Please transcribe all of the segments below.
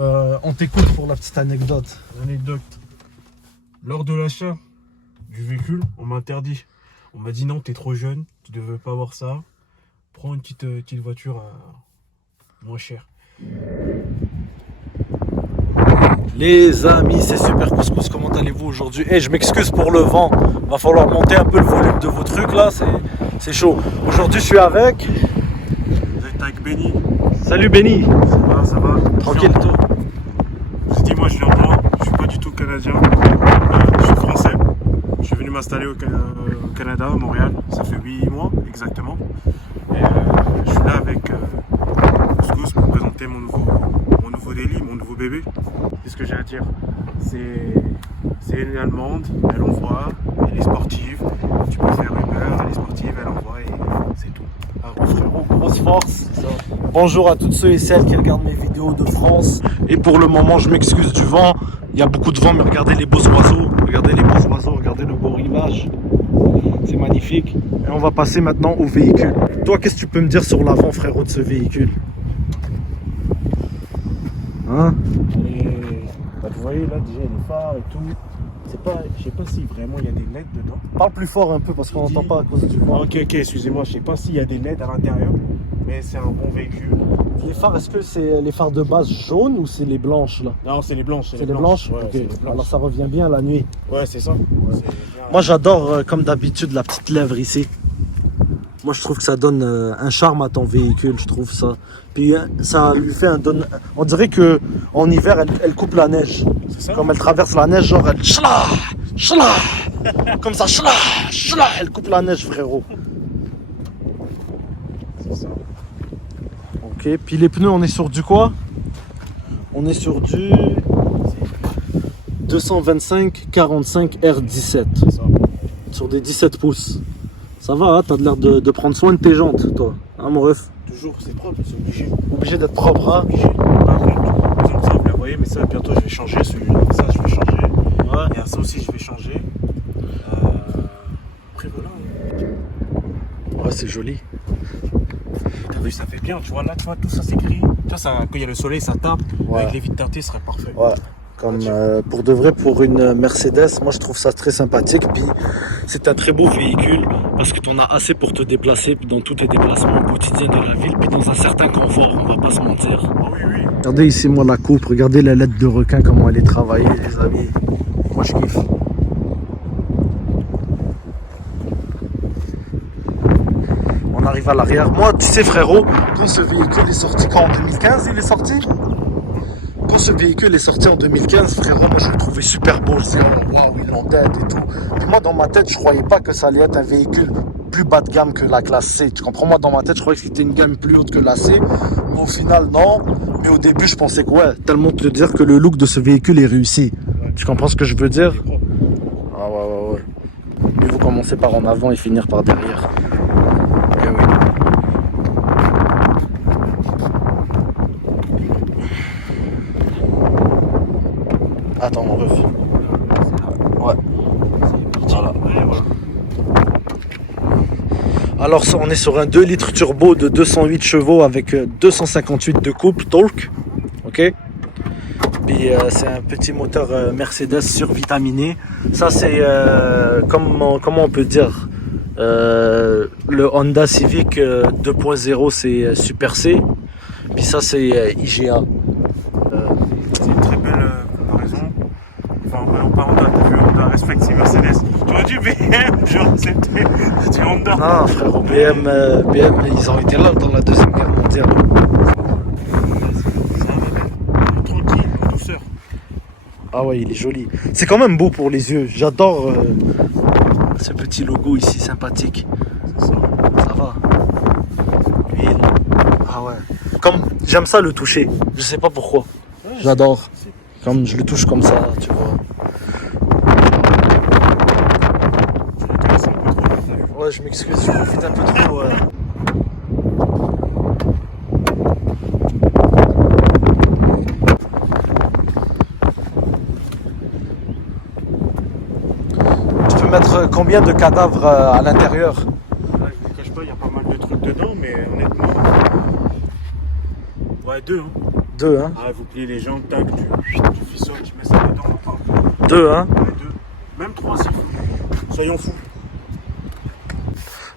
On t'écoute pour la petite anecdote. Anecdote. Lors de l'achat du véhicule, on m'a interdit. On m'a dit non, t'es trop jeune, tu ne devais pas avoir ça. Prends une petite voiture moins chère. Les amis, c'est Super Couscous, comment allez-vous aujourd'hui? Je m'excuse pour le vent, va falloir monter un peu le volume de vos trucs là, c'est chaud. Aujourd'hui je suis avec... Vous êtes avec Benny. Salut Benny. Ça va. Tranquille toi? J'ai dit moi je viens de loin, je suis pas du tout canadien, je suis français. Je suis venu m'installer au Canada, à Montréal, ça fait 8 mois exactement. Et je suis là avec Couscous pour présenter mon nouveau délit, mon nouveau bébé. Qu'est-ce que j'ai à dire? C'est une Allemande, elle envoie, elle est sportive, tu peux faire Uber, elle est sportive, elle envoie et c'est tout. Ah, frérot, grosse force. Bonjour à toutes ceux et celles qui regardent mes vidéos de France. Et pour le moment, je m'excuse du vent. Il y a beaucoup de vent, mais regardez les beaux oiseaux. Regardez les beaux oiseaux, regardez le beau rivage. C'est magnifique. Et on va passer maintenant au véhicule. Toi, qu'est-ce que tu peux me dire sur l'avant, frérot, de ce véhicule? Hein? Vous voyez là déjà les phares et tout. Je sais pas si vraiment il y a des LED dedans. Parle plus fort un peu parce qu'on n'entend pas à cause du vent. Ok, excusez-moi, je sais pas s'il y a des LED à l'intérieur, mais c'est un bon véhicule. Les phares, est-ce que c'est les phares de base jaunes ou c'est les blanches là? Non, c'est les blanches. C'est les blanches? Ouais, Ok. c'est les blanches. Alors ça revient bien la nuit. Ouais, c'est ça. C'est bien. Moi j'adore comme d'habitude la petite lèvre ici. Moi je trouve que ça donne un charme à ton véhicule, je trouve ça. Puis ça lui fait on dirait que en hiver elle coupe la neige. C'est ça. Comme elle traverse la neige, genre elle chla, chla, comme ça chla, chla, elle coupe la neige frérot. C'est ça. Ok, puis les pneus on est sur du quoi? On est sur du 225 45 R17. C'est ça. Sur des 17 pouces. Ça va, hein, t'as l'air de prendre soin de tes jantes, toi. Hein, mon ref? Toujours, c'est propre, c'est obligé. Obligé d'être propre, hein? Obligé. Par contre, ça vous le voyez, mais ça bientôt je vais changer celui-là. Ça je vais changer. Ouais. Et ça aussi je vais changer. Après voilà. Ouais, c'est joli. T'as vu, ça fait bien, tu vois, là, tu vois, tout ça c'est gris. Tu vois, ça, quand il y a le soleil, ça tape. Ouais. Avec les vitres teintées, ce serait parfait. Ouais. Comme pour de vrai, pour une Mercedes, moi je trouve ça très sympathique. Puis c'est un très beau véhicule parce que tu en as assez pour te déplacer dans tous tes déplacements quotidiens de la ville. Puis dans un certain confort, on va pas se mentir. Ah oui, oui. Regardez ici, moi, la coupe. Regardez la lettre de requin, comment elle est travaillée, les amis. Moi je kiffe. On arrive à l'arrière. Moi, tu sais, frérot, quand ce véhicule est sorti, quand en 2015 il est sorti? Quand ce véhicule est sorti en 2015, frérot, moi je le trouvais super beau. Je disais, oh, waouh, il l'entête et tout. Puis moi, dans ma tête, je croyais pas que ça allait être un véhicule plus bas de gamme que la classe C. Tu comprends? Moi, dans ma tête, je croyais que c'était une gamme plus haute que la C. Mais au final, non. Mais au début, je pensais que, ouais, tellement te dire que le look de ce véhicule est réussi. Ouais. Tu comprends ce que je veux dire? C'est propre. Ah ouais. Mais vous commencez par en avant et finir par derrière. Eh oui. Attends, mon ref. Ouais. Voilà. Ouais, voilà. Alors, on est sur un 2 litres turbo de 208 chevaux avec 258 de couple, torque. Ok. Puis c'est un petit moteur Mercedes survitaminé. Ça, c'est comment on peut dire le Honda Civic 2.0, c'est Super C. Puis ça, c'est IGA. C'est une très belle comparaison. Enfin, en parlant de Honda, respecte Mercedes. Tu aurais dit BM, genre c'était du Honda. Non, frérot, BM, ils ont été là dans la Deuxième Guerre mondiale. C'est un bébé. Tranquille, en douceur. Ah ouais, il est joli. C'est quand même beau pour les yeux. J'adore ce petit logo ici, sympathique. C'est ça. Ça va. Huile. Ah ouais. Comme j'aime ça le toucher. Je sais pas pourquoi. Ouais, J'adore. c'est- Comme je le touche comme ça, tu vois. c'est un peu trop, t'as vu. Ouais, je m'excuse, je profite un peu trop. Tu peux mettre combien de cadavres à l'intérieur? Là, je ne cache pas, il y a pas mal de trucs dedans, mais honnêtement. Ouais, deux. Hein. 2, hein. Ah, vous pliez les jambes, tac, tu fissures, tu mets ça dedans. Enfin, 2, hein. ouais, 2. Même 3 s'il faut. Soyons fous.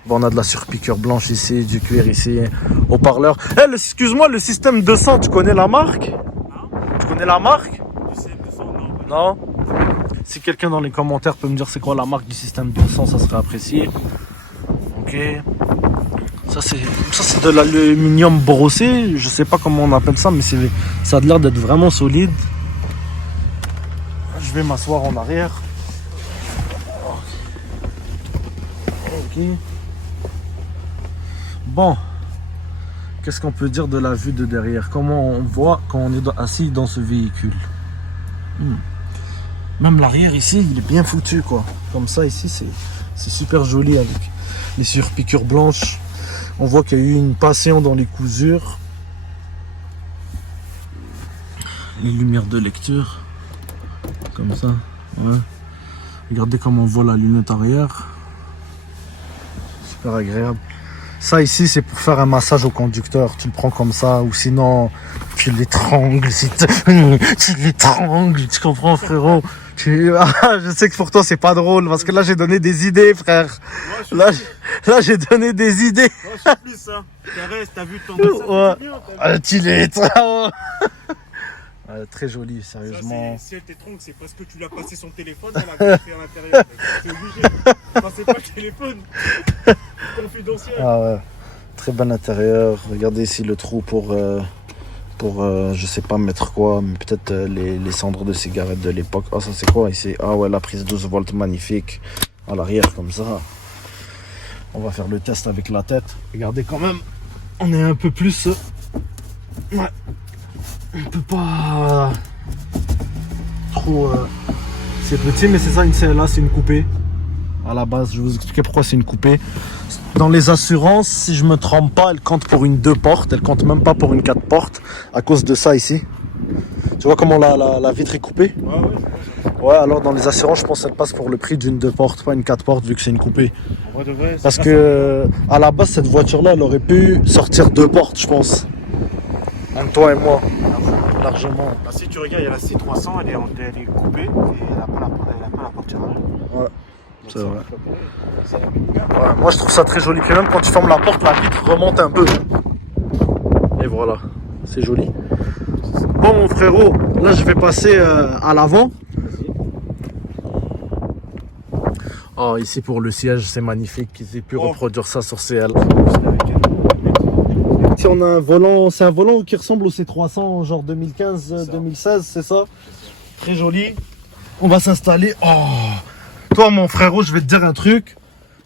Bon, on a de la surpiqûre blanche ici, du cuir ici, haut-parleur. Eh, excuse-moi, le système 200, tu connais la marque? Hein? Tu connais la marque? Tu sais, 200, non. Non? Si quelqu'un dans les commentaires peut me dire c'est quoi la marque du système 200, ça serait apprécié. Ok. Ça c'est de l'aluminium brossé, je sais pas comment on appelle ça, mais ça a l'air d'être vraiment solide. Je vais m'asseoir en arrière. Ok. Bon. Qu'est-ce qu'on peut dire de la vue de derrière? Comment on voit quand on est assis dans ce véhicule? Même l'arrière ici, il est bien foutu quoi. Comme ça ici, c'est super joli avec les surpiqûres blanches. On voit qu'il y a eu une passion dans les cousures. Les lumières de lecture. Comme ça. Ouais. Regardez comment on voit la lunette arrière. Super agréable. Ça ici, c'est pour faire un massage au conducteur. Tu le prends comme ça, ou sinon tu l'étrangles. Tu l'étrangles, tu comprends frérot? Je sais que pour toi c'est pas drôle, parce que là j'ai donné des idées frère. Là j'ai donné des idées. Moi, je suis plus ça. Caresse, t'as vu ton dessin, Ouais. c'est bien, Ah, tu l'étrangles. Très joli, Ça, sérieusement. si elle t'étrangle, c'est parce que tu lui as passé son téléphone, elle a griffé à l'intérieur. C'est obligé. Passez pas le téléphone. Confidentiel. Ah ouais, très bon intérieur. Regardez ici le trou pour je sais pas mettre quoi, mais peut-être les cendres de cigarettes de l'époque. Ah, ça c'est quoi ici? Ah ouais, la prise 12 volts magnifique à l'arrière comme ça. On va faire le test avec la tête. Regardez quand même, on est un peu plus... Ouais, on peut pas trop... C'est petit, mais c'est ça, une CLA, c'est une coupée. À la base, je vais vous expliquer pourquoi c'est une coupée. Dans les assurances, si je me trompe pas, elle compte pour une 2 portes, elle compte même pas pour une 4 portes, à cause de ça ici. Tu vois comment la vitre est coupée? Ouais, alors dans les assurances, je pense qu'elle passe pour le prix d'une 2 portes, pas une 4 portes, vu que c'est une coupée. En vrai de vrai, Parce que à la base, cette voiture-là, elle aurait pu sortir 2 portes, je pense. Entre toi et moi, largement. bah, si tu regardes, il y a la C300, elle est coupée et elle n'a pas la porte arrière. Ouais, Donc, c'est vrai. Ça n'a plus de gamme. Ouais, moi je trouve ça très joli. Puis même quand tu fermes la porte, la vitre remonte un peu. Et voilà, c'est joli. Bon mon frérot, là je vais passer à l'avant. Oh, ici pour le siège, c'est magnifique. Ils aient pu reproduire ça sur CL. Si on a un volant, c'est un volant qui ressemble au C300, genre 2015-2016, c'est ça? Très joli. On va s'installer. Oh, toi mon frérot, je vais te dire un truc.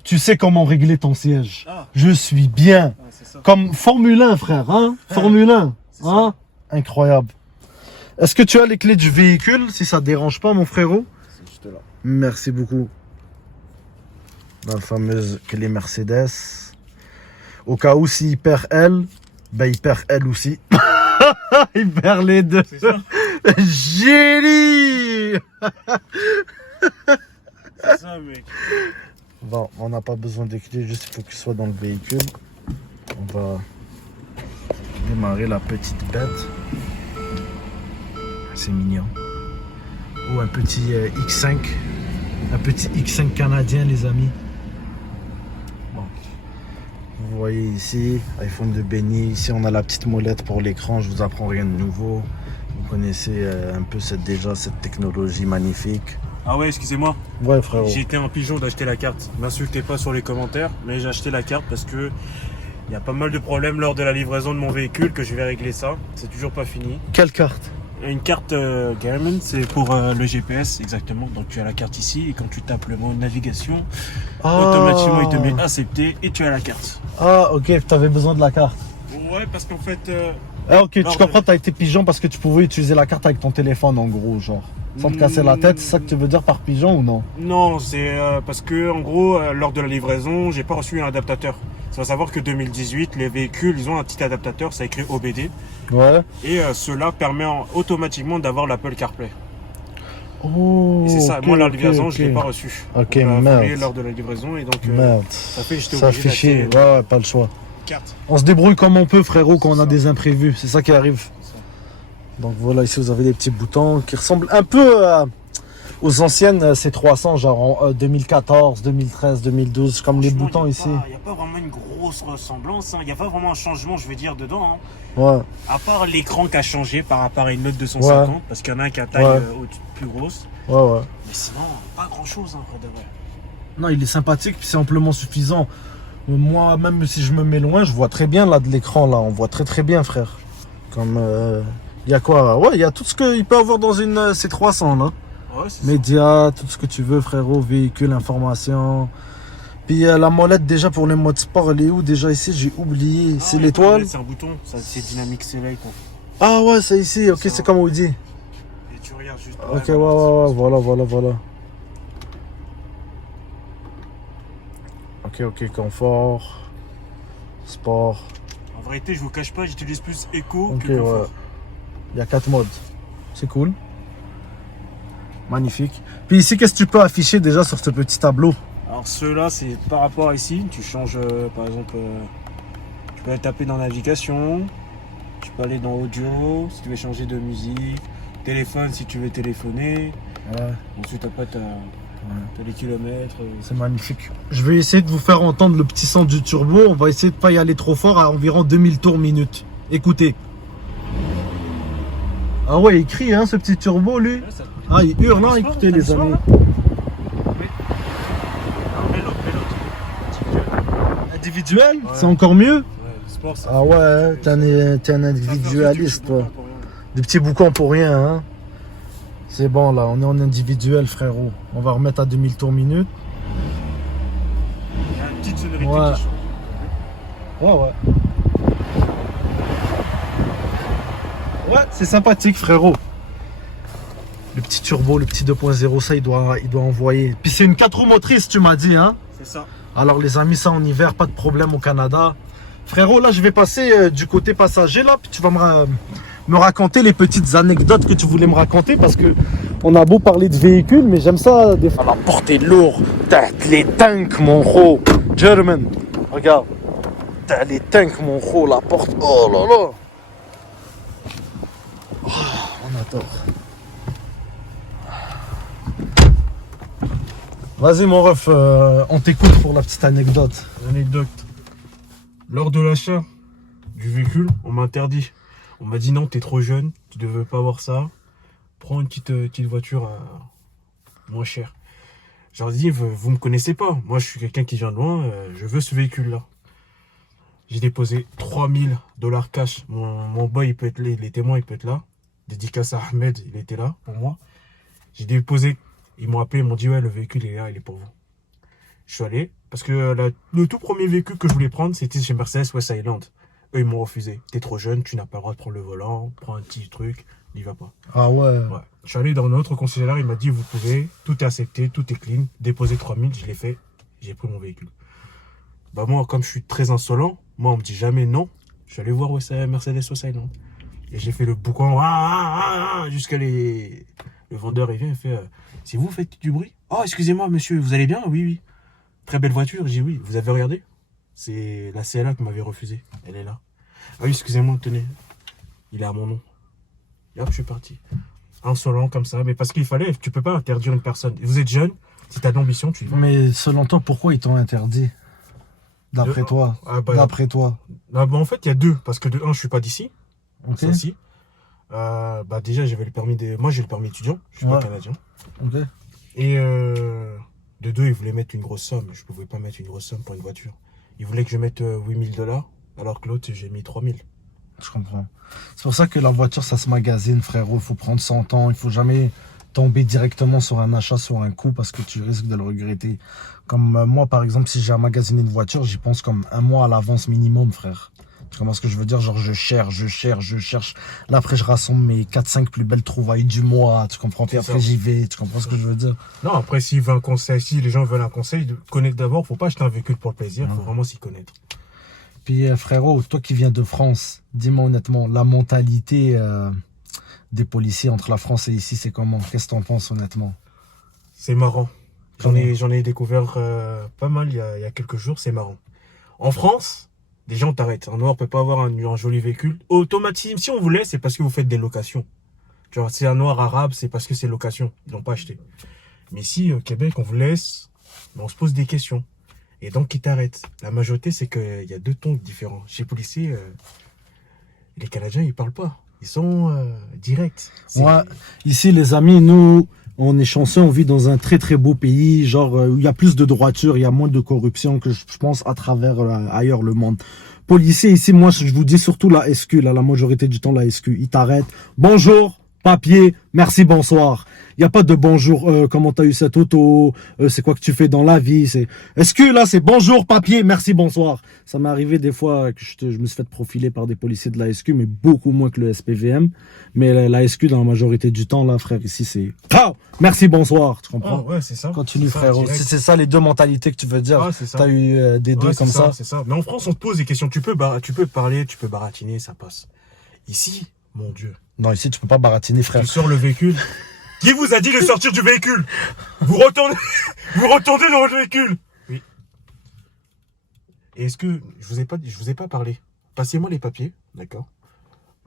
Tu sais comment régler ton siège. Ah. Je suis bien. Ah, c'est ça. Comme Formule 1, frère. Hein? Formule 1. Hein? Incroyable. Est-ce que tu as les clés du véhicule, si ça te dérange pas, mon frérot? C'est juste là. Merci beaucoup. La fameuse clé Mercedes. Au cas où s'il perd elle, ben il perd elle aussi. Il perd les deux. C'est ça. Génie. C'est ça, mec. Bon, on n'a pas besoin des clés, juste il faut qu'il soit dans le véhicule. On va démarrer la petite bête. C'est mignon. Ou un petit X5. Un petit X5 canadien, les amis. Bon. Vous voyez ici, iPhone de Benny. Ici, on a la petite molette pour l'écran. Je vous apprends rien de nouveau. Vous connaissez un peu déjà cette technologie magnifique. Ah ouais, excusez-moi. Ouais, frérot. J'ai été un pigeon d'acheter la carte. M'insultez pas sur les commentaires, mais j'ai acheté la carte parce que il y a pas mal de problèmes lors de la livraison de mon véhicule que je vais régler ça. C'est toujours pas fini. Quelle carte? Une carte Garmin, c'est pour le GPS exactement. Donc tu as la carte ici et quand tu tapes le mot navigation, automatiquement il te met accepter et tu as la carte. Ah, ok, t'avais besoin de la carte. Ouais, parce qu'en fait. Ah, ok, tu comprends, t'as été pigeon parce que tu pouvais utiliser la carte avec ton téléphone en gros, genre. Sans te casser la tête, c'est ça que tu veux dire par pigeon ou non? Non, c'est parce que en gros, lors de la livraison, j'ai pas reçu un adaptateur. Il faut savoir que 2018, les véhicules, ils ont un petit adaptateur, ça écrit OBD. Ouais. Et cela permet automatiquement d'avoir l'Apple CarPlay. Oh, Et c'est ça, ok, moi la ok, livraison, ok. je l'ai pas reçu. Ok, On l'a merde. volé lors de la livraison et donc Merde. ça fait que j'étais Ça obligé fait chier. d'acheter Ouais, pas le choix. une carte. On se débrouille comme on peut, frérot, quand on a ça. des imprévus. C'est ça qui arrive. Donc voilà, ici vous avez des petits boutons qui ressemblent un peu aux anciennes C300, genre en 2014, 2013, 2012, comme les boutons ici. Il n'y a pas vraiment une grosse ressemblance, hein. Il n'y a pas vraiment un changement, je veux dire, dedans, hein. Ouais, À part l'écran qui a changé par rapport à une Note 250, parce qu'il y en a un qui a taille plus grosse. ouais. Mais sinon, pas grand chose, hein, pour de vrai. Non, il est sympathique, puis c'est amplement suffisant. Moi, même si je me mets loin, je vois très bien là de l'écran, là. On voit très bien, frère. Comme, il y a quoi? Ouais, il y a tout ce qu'il peut avoir dans une C300, là. Ouais, c'est Médias, tout ce que tu veux, frérot. Véhicule, information. Puis la molette, déjà, pour les modes sport, elle est où déjà ici? J'ai oublié. C'est l'étoile? C'est un bouton, ça, c'est Dynamic Select. Ah ouais, c'est ici. Ok, c'est comme Audi. Et tu regardes juste. Ok, ouais, voilà. Ok, confort, sport. En vérité, je vous cache pas, j'utilise plus Eco Ok, que confort. ouais. Il y a 4 modes. C'est cool. Magnifique. Puis ici, qu'est-ce que tu peux afficher déjà sur ce petit tableau? Alors ceux-là, c'est par rapport à ici. Tu changes, par exemple, tu peux aller taper dans navigation. Tu peux aller dans audio, si tu veux changer de musique. Téléphone, si tu veux téléphoner. Ouais. Ensuite, après, tu as les kilomètres. C'est magnifique. Je vais essayer de vous faire entendre le petit son du turbo. On va essayer de pas y aller trop fort, à environ 2000 tours minute. Écoutez. Ah ouais, il crie, hein, ce petit turbo, lui. Ah, il hurle, hein, écoutez, les amis. Individuel, Ouais. c'est encore mieux. Ouais, le sport, ça Ah fait- ouais, t'es un individualiste, toi. Des petits boucans pour rien, hein. C'est bon, là, on est en individuel, frérot. On va remettre à 2000 tours minute. Il y a une petite sonorité Ouais. qui change. Ouais. Ouais, c'est sympathique, frérot. Le petit turbo, le petit 2.0, ça, il doit envoyer. Puis c'est une 4 roues motrices, tu m'as dit, hein. C'est ça. Alors, les amis, ça en hiver, pas de problème au Canada. Frérot, là, je vais passer du côté passager, là, puis tu vas me raconter les petites anecdotes que tu voulais me raconter, parce que on a beau parler de véhicules, mais j'aime ça des fois. La portée lourde, t'as les tanks, mon gros. German, regarde. T'as les tanks, mon gros, la porte. Oh là là. Oh, on adore. Vas-y, mon ref, on t'écoute pour la petite anecdote. Anecdote. Lors de l'achat du véhicule, on m'a interdit. On m'a dit non, t'es trop jeune, tu ne devais pas avoir ça. Prends une petite voiture moins chère. J'ai dit, vous me connaissez pas. Moi, je suis quelqu'un qui vient de loin, je veux ce véhicule-là. J'ai déposé 3000 $ cash. Mon boy, il peut être là, les témoins, il peut être là. Dédicace à Ahmed, il était là pour moi. J'ai déposé, ils m'ont appelé, ils m'ont dit, ouais, le véhicule est là, il est pour vous. Je suis allé, parce que le tout premier véhicule que je voulais prendre, c'était chez Mercedes West Island. Eux, ils m'ont refusé. T'es trop jeune, tu n'as pas le droit de prendre le volant, prends un petit truc, n'y va pas. Ah ouais. Ouais. Je suis allé dans notre concessionnaire, il m'a dit, vous pouvez, tout est accepté, tout est clean, déposez 3000, je l'ai fait, j'ai pris mon véhicule. Bah moi, comme je suis très insolent, moi, on me dit jamais non. Je suis allé voir Mercedes West Island. Et j'ai fait le boucan, jusqu'à le vendeur, il vient, il fait, si vous faites du bruit, oh, excusez-moi, monsieur, vous allez bien? Oui. Très belle voiture. J'ai dit oui. Vous avez regardé? C'est la CLA qui m'avait refusé. Elle est là. Ah oui, excusez-moi, tenez. Il est à mon nom. Et hop, je suis parti. Insolent comme ça. Mais parce qu'il fallait, tu peux pas interdire une personne. Vous êtes jeune, si tu as de l'ambition, tu y vas. Mais selon toi, pourquoi ils t'ont interdit? D'après toi. D'après toi. En fait, il y a deux. Parce que de un, je suis pas d'ici. Ok. Ça aussi. Déjà, j'avais le permis moi, j'ai le permis étudiant. Je suis pas canadien. Ok. Et de deux, ils voulaient mettre une grosse somme. Je pouvais pas mettre une grosse somme pour une voiture. Ils voulaient que je mette 8000 $, alors que l'autre, j'ai mis 3000. Je comprends. C'est pour ça que la voiture, ça se magasine, frérot. Il faut prendre son temps. Il faut jamais tomber directement sur un achat, sur un coup, parce que tu risques de le regretter. Comme moi, par exemple, si j'ai à magasiner une voiture, j'y pense comme un mois à l'avance minimum, frère. Tu comprends ce que je veux dire? Genre, je cherche. Là, après, je rassemble mes 4-5 plus belles trouvailles du mois. Tu comprends? Puis après, j'y vais. Tu comprends ce que je veux dire? Non, après, s'il veut un conseil, si les gens veulent un conseil, connaître d'abord. Faut pas acheter un véhicule pour le plaisir. Faut vraiment s'y connaître. Puis, frérot, toi qui viens de France, dis-moi honnêtement, la mentalité des policiers entre la France et ici, c'est comment? Qu'est-ce que t'en penses, honnêtement? C'est marrant. J'en ai découvert pas mal il y a quelques jours. C'est marrant. En France, Déjà, on t'arrête. Un noir peut pas avoir un joli véhicule. Automatiquement, si on vous laisse, c'est parce que vous faites des locations. Tu vois, c'est un noir arabe, c'est parce que c'est location. Ils l'ont pas acheté. Mais si au Québec, on vous laisse, on se pose des questions. Et donc, ils t'arrêtent. La majorité, c'est qu'il y a 2 tons différents. Chez les policiers, les Canadiens, ils parlent pas. Ils sont directs. Ouais, ici, les amis, nous, on est chanceux, on vit dans un très très beau pays, genre où il y a plus de droiture, il y a moins de corruption que je pense à travers ailleurs le monde. Policiers ici, moi je vous dis surtout la SQ, là, la majorité du temps la SQ, ils t'arrêtent. Bonjour, papier, merci, bonsoir. Il n'y a pas de bonjour, comment t'as eu cette auto, c'est quoi que tu fais dans la vie, c'est SQ là, c'est bonjour, papier, merci, bonsoir. Ça m'est arrivé des fois que je me suis fait profiler par des policiers de la SQ, mais beaucoup moins que le SPVM. Mais la SQ, dans la majorité du temps, là, frère, ici, c'est Pow, merci, bonsoir, tu comprends? Oh, ouais, c'est ça. Continue, frérot. Si c'est ça les 2 mentalités que tu veux dire, t'as eu des deux comme ça. C'est ça. Mais en France, on te pose des questions. Tu peux parler, tu peux baratiner, ça passe. Ici, mon Dieu. Non, ici, tu peux pas baratiner, frère. Tu sors le véhicule. Qui vous a dit de sortir du véhicule? Vous retournez dans votre véhicule. Oui. Et est-ce que je vous ai pas parlé? Passez-moi les papiers, d'accord?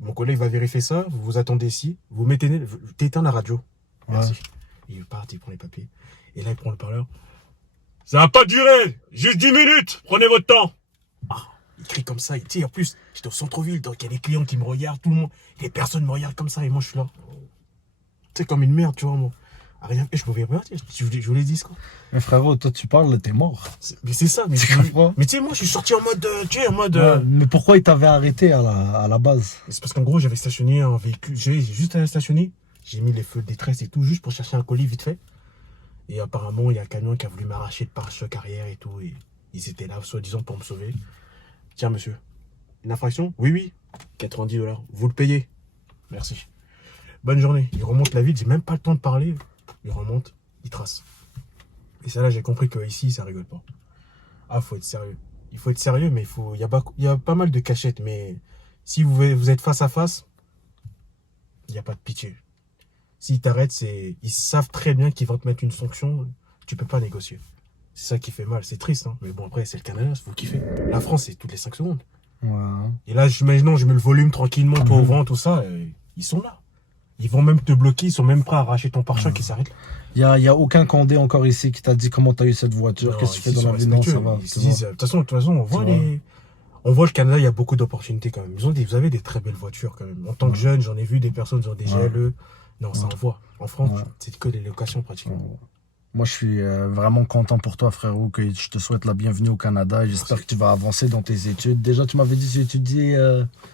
Mon collègue va vérifier ça. Vous vous attendez ici. Vous t'éteins la radio. Merci. Ouais. Il part, il prend les papiers. Et là, il prend le parleur. Ça va pas durer. Juste 10 minutes. Prenez votre temps. Ah, il crie comme ça. En plus, j'étais au centre-ville, donc il y a des clients qui me regardent, tout le monde. Les personnes me regardent comme ça et moi, je suis là. C'est comme une merde, tu vois, moi. Rien fait, je pouvais pas dire. Je vous l'ai dit, quoi. Mais frérot, toi, tu parles, t'es mort. Mais c'est ça. Mais tu sais, moi, je suis sorti en mode. Ouais, mais pourquoi ils t'avaient arrêté à la base? C'est parce qu'en gros, j'avais stationné un véhicule. J'ai juste à stationner. J'ai mis les feux de détresse et tout, juste pour chercher un colis vite fait. Et apparemment, il y a un camion qui a voulu m'arracher le pare-choc arrière et tout. Et ils étaient là, soi-disant, pour me sauver. Tiens, monsieur. Une infraction? Oui. $90. Vous le payez. Merci. Bonne journée. Il remonte la ville, j'ai même pas le temps de parler. Il remonte, il trace. Et ça là, j'ai compris qu'ici, ça rigole pas. Ah, faut être sérieux. Il faut être sérieux, mais il y a pas mal de cachettes. Mais si vous êtes face à face, il n'y a pas de pitié. S'ils t'arrêtent, ils savent très bien qu'ils vont te mettre une sanction. Tu peux pas négocier. C'est ça qui fait mal. C'est triste, hein. Mais bon, après, c'est le Canada, il faut kiffer. La France, c'est toutes les 5 secondes. Ouais. Et là, maintenant, je mets le volume tranquillement, toi au vent, tout ça. Ils sont là. Ils vont même te bloquer, ils sont même prêts à arracher ton pare-choc et s'arrêtent là. Il y a aucun Condé encore ici qui t'a dit comment t'as eu cette voiture, qu'est-ce que tu fais dans la vie? Non, ça va. Ils se disent, de toute façon, on voit le Canada, il y a beaucoup d'opportunités quand même. Vous avez des très belles voitures quand même. En tant que jeune, j'en ai vu des personnes qui ont des GLE. Non, ça envoie. En France, c'est que des locations pratiquement. Moi, je suis vraiment content pour toi, frérot, que je te souhaite la bienvenue au Canada et j'espère que tu vas avancer dans tes études. Déjà, tu m'avais dit que tu étudiais...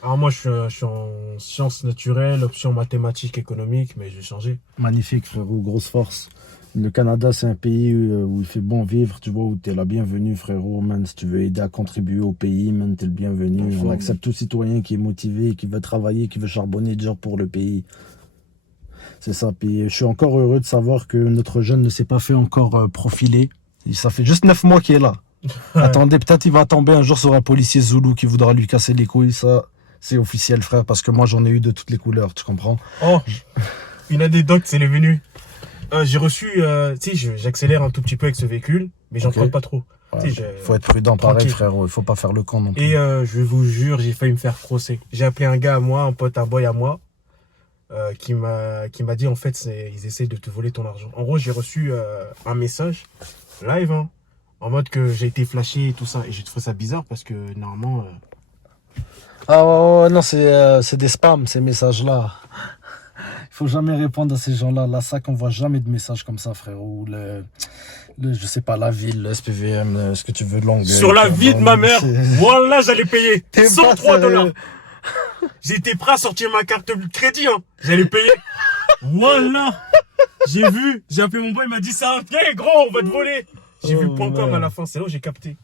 Alors moi, je suis en sciences naturelles, option mathématiques, économiques, mais j'ai changé. Magnifique, frérot, grosse force. Le Canada, c'est un pays où il fait bon vivre, tu vois, où t'es la bienvenue, frérot. Man, si tu veux aider à contribuer au pays, man, t'es le bienvenu. On accepte tout citoyen qui est motivé, qui veut travailler, qui veut charbonner dur pour le pays. C'est ça, puis je suis encore heureux de savoir que notre jeune ne s'est pas fait encore profiler. Ça fait juste 9 mois qu'il est là. Attendez, peut-être il va tomber un jour sur un policier zoulou qui voudra lui casser les couilles. Ça, c'est officiel, frère, parce que moi, j'en ai eu de toutes les couleurs, tu comprends? Oh, une anecdote, c'est les venus. J'ai reçu, tu sais, j'accélère un tout petit peu avec ce véhicule, mais j'en prends pas trop. Ouais, faut être prudent, pareil, frérot, il faut pas faire le con non plus. Et je vous jure, j'ai failli me faire procès. J'ai appelé un gars à moi, un pote, un boy à moi, qui m'a dit en fait ils essaient de te voler ton argent. En gros, j'ai reçu un message live, hein, en mode que j'ai été flashé et tout ça, et j'ai trouvé ça bizarre parce que normalement ah ouais, non, c'est des spams ces messages là. Il faut jamais répondre à ces gens là. La SAC on voit jamais de messages comme ça, frérot. Je sais pas, la ville, le SPVM, ce que tu veux de Longueuil. Sur la vie de ma mère, voilà, j'allais payer $103. J'étais prêt à sortir ma carte de crédit, hein. J'allais payer. Voilà. J'ai appelé mon boy, il m'a dit ça. Viens, gros, on va te voler. J'ai vu .com à la fin, c'est là où j'ai capté.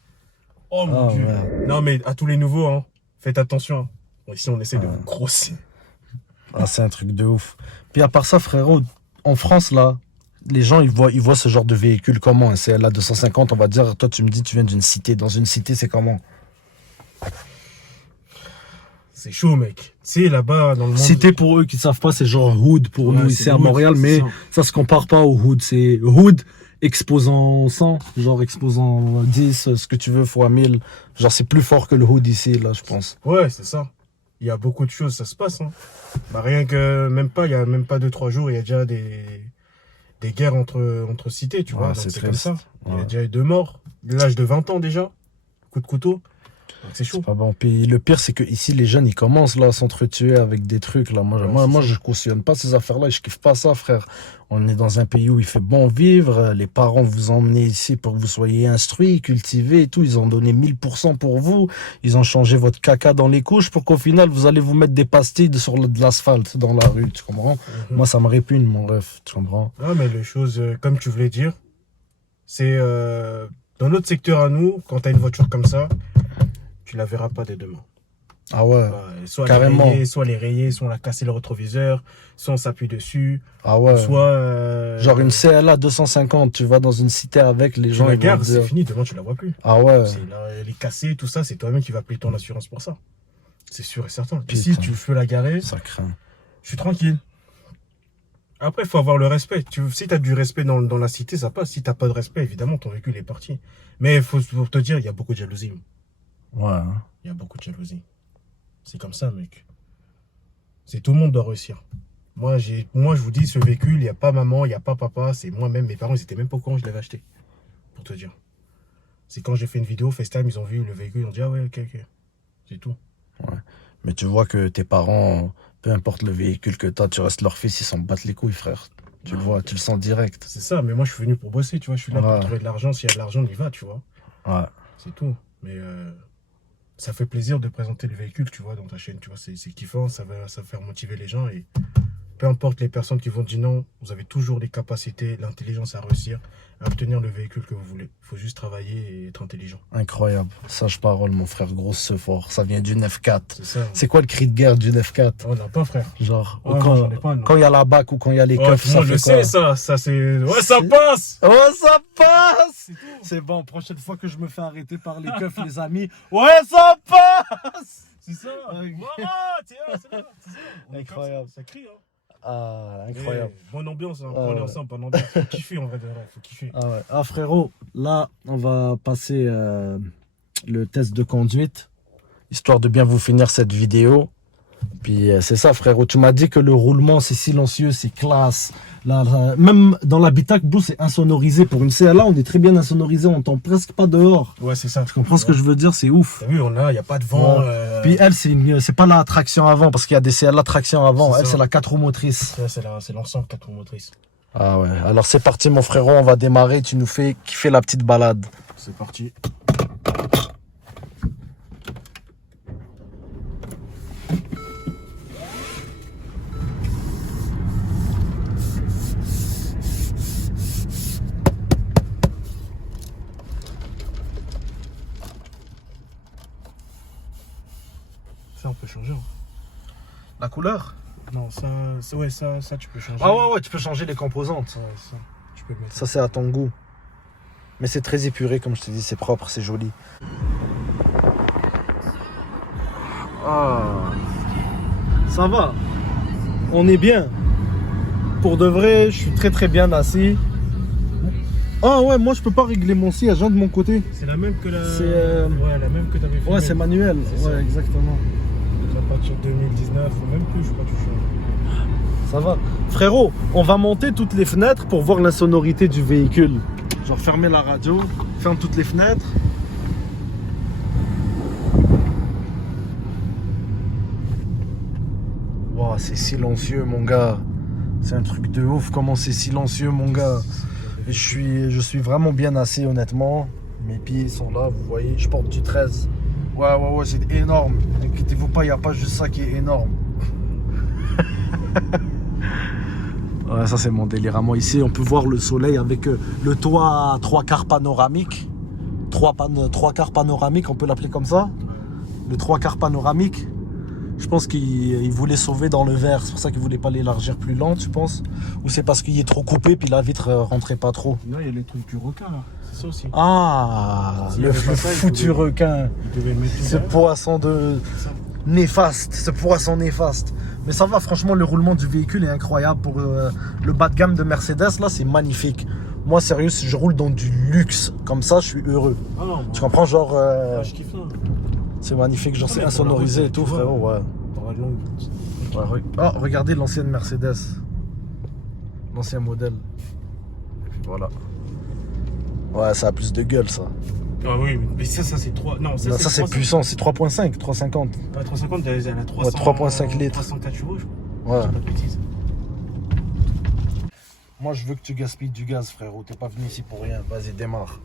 Oh mon Dieu. Ouais. Non, mais à tous les nouveaux, hein, faites attention. Hein. Bon, ici, on essaie de vous grossir. Ah, c'est un truc de ouf. Puis à part ça, frérot, en France, là, les gens, ils voient ce genre de véhicule comment? C'est la 250, on va dire. Toi, tu me dis, tu viens d'une cité. Dans une cité, c'est comment? C'est chaud, mec. Tu sais, là-bas, dans le monde... Cité, pour eux qui ne savent pas, c'est genre hood pour nous ici à Montréal, mais ça se compare pas au hood. C'est hood exposant 100, genre exposant 10, ce que tu veux, fois 1000. Genre, c'est plus fort que le hood ici, là, je pense. Ouais, c'est ça. Il y a beaucoup de choses, ça se passe. Hein. Bah, rien que, il y a même pas 2-3 jours, il y a déjà des guerres entre cités, tu vois. Ouais, Donc, c'est c'est comme triste. ça. Il y a Ouais. déjà eu 2 morts. L'âge de 20 ans déjà. Coup de couteau. Donc, c'est chaud. C'est pas bon. Puis le pire, c'est que ici, les jeunes, ils commencent là à s'entretuer avec des trucs là. Ouais, c'est ça. Je cautionne pas ces affaires-là. Je kiffe pas ça, frère. On est dans un pays où il fait bon vivre. Les parents vous emmenent ici pour que vous soyez instruits, cultivés et tout. Ils ont donné 1000% pour vous. Ils ont changé votre caca dans les couches pour qu'au final, vous allez vous mettre des pastilles sur de l'asphalte dans la rue. Tu comprends? Moi, ça me répugne, mon ref. Tu comprends? Ah, mais les choses, comme tu voulais dire, c'est dans notre secteur à nous, quand tu as une voiture comme ça, tu la verras pas dès demain. Ah ouais. Ouais, soit Carrément. les rayer, soit on la casser le rétroviseur, soit on s'appuie dessus, Ah ouais. soit... Genre une CLA 250, tu vas dans une cité avec les tu gens. la Ils vont gardes, te c'est dire, fini, demain tu la vois plus. ah ouais. Elle est cassée, tout ça, c'est toi-même qui vas payer ton assurance pour ça. C'est sûr et certain. Putain. Ici, tu peux la garer, Ça craint. je suis tranquille. Après, il faut avoir le respect. Si tu as du respect dans la cité, ça passe. Si tu n'as pas de respect, évidemment, ton véhicule est parti. Mais il faut te dire, il y a beaucoup de jalousie. Ouais. Hein. Il y a beaucoup de jalousie. C'est comme ça, mec. Tout le monde doit réussir. Moi, je vous dis, ce véhicule, il n'y a pas maman, il n'y a pas papa. C'est moi-même. Mes parents, ils étaient même pas au courant que je l'avais acheté. Pour te dire. C'est quand j'ai fait une vidéo, FaceTime, ils ont vu le véhicule, ils ont dit, ah ouais, ok. C'est tout. Ouais. Mais tu vois que tes parents, peu importe le véhicule que tu as, tu restes leur fils, ils s'en battent les couilles, frère. Tu le vois, tu le sens direct. C'est ça, mais moi, je suis venu pour bosser, tu vois. Je suis là Ouais. pour trouver de l'argent. S'il y a de l'argent, on y va, tu vois. Ouais. C'est tout. Mais ça fait plaisir de présenter le véhicule, tu vois, dans ta chaîne, tu vois. C'est kiffant, ça va faire motiver les gens. Et peu importe les personnes qui vont dire non, vous avez toujours les capacités, l'intelligence à réussir, à obtenir le véhicule que vous voulez. Il faut juste travailler et être intelligent. Incroyable. Sage parole, mon frère, grosse fort. Ça vient du 9-4. C'est ça. C'est quoi le cri de guerre du 9-4? Oh, non, pas frère. Genre, Oh, non, j'en ai pas, non. quand il y a la BAC ou quand il y a les Oh, keufs, tout le ça monde fait le quoi? sait, ça c'est... Ouais, ça passe. Oh, ça passe! C'est bon, prochaine fois que je me fais arrêter par les keufs, les amis. Ouais, ça passe! C'est ça. Ouais. Voilà, tiens, c'est là. C'est ça. On est Incroyable. comme ça crie, hein. Ah, incroyable. Bonne ambiance, hein. Ah, On est ouais. ensemble, bonne ambiance. Faut kiffer, en vrai, de vrai. Faut kiffer. Ah ouais. Ah frérot, là, on va passer le test de conduite, histoire de bien vous finir cette vidéo. Puis c'est ça, frérot. Tu m'as dit que le roulement, c'est silencieux, c'est classe. Là, même dans l'habitacle, bro, c'est insonorisé. Pour une CLA, on est très bien insonorisé. On n'entend presque pas dehors. Ouais, c'est ça. Tu comprends ce que je veux dire? C'est ouf. T'as vu, il n'y a pas de vent. Ouais. Puis elle, c'est pas la traction avant, parce qu'il y a des CLA traction avant. C'est Elle, ça. c'est la 4 roues motrices. C'est l'ensemble 4 roues motrices. Ah ouais. Alors c'est parti, mon frérot. On va démarrer. Tu nous fais kiffer la petite balade. C'est parti. Ça, on peut changer. Hein. La couleur? Non, ça, tu peux changer. Ah ouais, tu peux changer les composantes. Ouais, ça, tu peux le mettre. Ça, c'est à ton goût. Mais c'est très épuré, comme je te dis, c'est propre, c'est joli. Ah, ça va. On est bien. Pour de vrai, je suis très bien assis. Ah ouais, moi je peux pas régler mon siège de mon côté. C'est la même que la. C'est, Ouais, la même que t'avais fait. Ouais, c'est manuel. C'est Ouais, ça. exactement. À partir de 2019, ou même plus, je crois que tu changes. Ça va. Frérot, on va monter toutes les fenêtres pour voir l'insonorité du véhicule. Genre fermer la radio, ferme toutes les fenêtres. Wow, c'est silencieux, mon gars. C'est un truc de ouf, comment c'est silencieux, mon gars. Et je suis vraiment bien assis, honnêtement. Mes pieds sont là, vous voyez, je porte du 13. Ouais, c'est énorme. N'inquiétez-vous pas, il n'y a pas juste ça qui est énorme. Ouais, ça c'est mon délire à moi. Ici, on peut voir le soleil avec le toit à 3 quarts panoramique. 3 quarts panoramique, on peut l'appeler comme ça. Le 3 quarts panoramique. Je pense qu'il voulait sauver dans le verre. C'est pour ça qu'il voulait pas l'élargir plus lent, je pense. Ou c'est parce qu'il est trop coupé, puis la vitre rentrait pas trop. Non, il y a les trucs du requin là. C'est ça aussi. Ah, S'il y le avait pas ça, il foutu pouvait- requin. Il devait le mettre tout Ce derrière. poisson de... C'est ça. néfaste, ce poisson néfaste. Mais ça va, franchement, le roulement du véhicule est incroyable. Pour le bas de gamme de Mercedes, là, c'est magnifique. Moi, sérieux, si je roule dans du luxe comme ça, je suis heureux. Ah non, Tu comprends, genre, je kiffe là. c'est magnifique, genre, Ah, c'est mais pour la insonorisé route, et tout, tu vois. frérot, ouais. Dans la longue. Ah, regardez l'ancienne Mercedes. L'ancien modèle. Et puis voilà. Ouais, ça a plus de gueule, ça. Ah oui, mais ça c'est 3. Non, Non, ça, c'est 300. puissant, c'est 3.5, 350. Ouais, 350, elle a 300, 3,5 litres. 304 chevaux, je crois. Ouais. Pas de bêtises. Moi, je veux que tu gaspilles du gaz, frérot. T'es pas venu ici pour rien. Vas-y, démarre.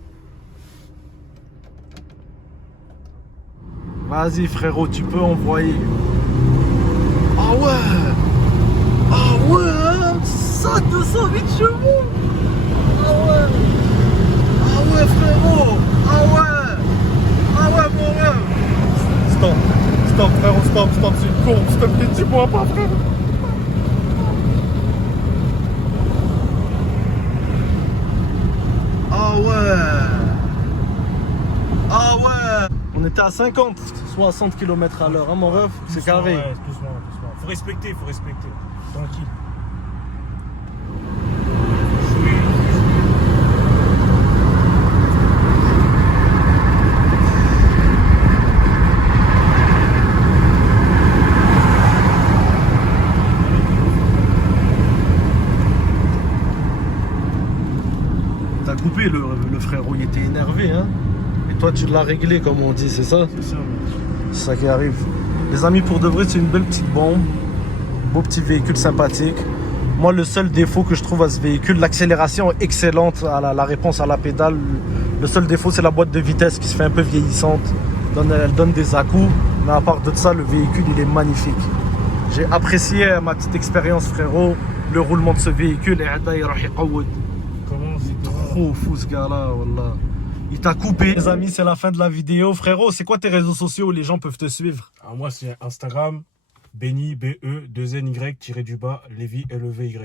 Vas-y, frérot, tu peux envoyer. Ah ouais! Ah ouais! Ça, 208 chevaux! Ah ouais! Ah ouais, frérot! Ah ouais! Ah ouais, mon rêve! Stop, frérot, stop, c'est une courbe. S'il te plaît, dis-moi pas, frérot! Ah ouais! Ah ouais! On était à 50, 60 km à l'heure, hein, mon ref? C'est Doucement, carré. Ouais, doucement. Faut respecter. Tranquille. T'as coupé le frérot, il était énervé, hein? Et toi, tu l'as réglé, comme on dit, c'est ça? C'est ça, C'est ça qui arrive. Les amis, pour de vrai, c'est une belle petite bombe. Beau petit véhicule sympathique. Moi, le seul défaut que je trouve à ce véhicule, l'accélération est excellente à la réponse à la pédale. Le seul défaut, c'est la boîte de vitesse qui se fait un peu vieillissante. Elle donne des à-coups. Mais à part de ça, le véhicule, il est magnifique. J'ai apprécié ma petite expérience, frérot. Le roulement de ce véhicule. Comment c'est Trop fou ce gars-là, wallah. Il t'a coupé. Les amis, c'est la fin de la vidéo. Frérot, c'est quoi tes réseaux sociaux où les gens peuvent te suivre? Alors moi c'est Instagram, Benny, BE2NY-du-bas, Lévy, LEVY.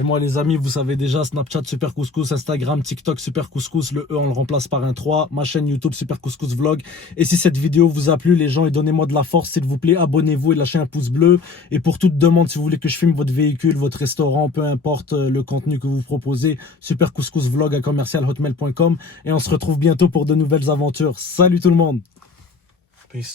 Et moi, les amis, vous savez déjà, Snapchat Super Couscous, Instagram, TikTok Super Couscous, le E on le remplace par un 3, ma chaîne YouTube Super Couscous Vlog. Et si cette vidéo vous a plu, les gens, et donnez-moi de la force, s'il vous plaît, abonnez-vous et lâchez un pouce bleu. Et pour toute demande, si vous voulez que je filme votre véhicule, votre restaurant, peu importe le contenu que vous proposez, Super Couscous Vlog à commercial@hotmail.com. Et on se retrouve bientôt pour de nouvelles aventures. Salut tout le monde! Peace.